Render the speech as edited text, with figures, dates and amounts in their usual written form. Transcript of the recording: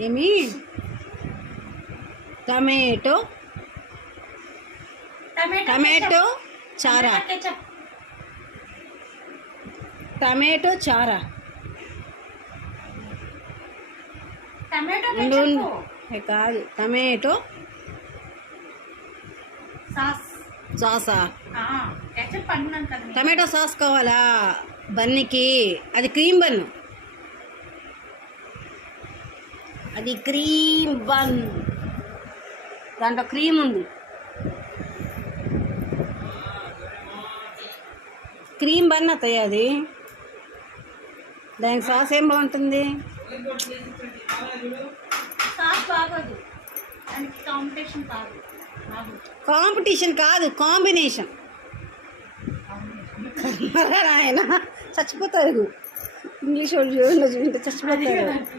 ఏమి tomato tomato చారా tomato చారా కాదు టమాటో సాసా టమాటో సాస్ కావాలా బన్నికి అది క్రీమ్ బన్ అది క్రీమ్ బన్ దాంట్లో క్రీమ్ ఉంది క్రీమ్ బన్ అత్తయ్య అది దానికి సాస్ ఏం బాగుంటుంది కాంపిటీషన్ కాదు కాంబినేషన్ ఆయన చచ్చిపోతారు ఇంగ్లీష్ వాళ్ళు చూడండి చచ్చిపోతారు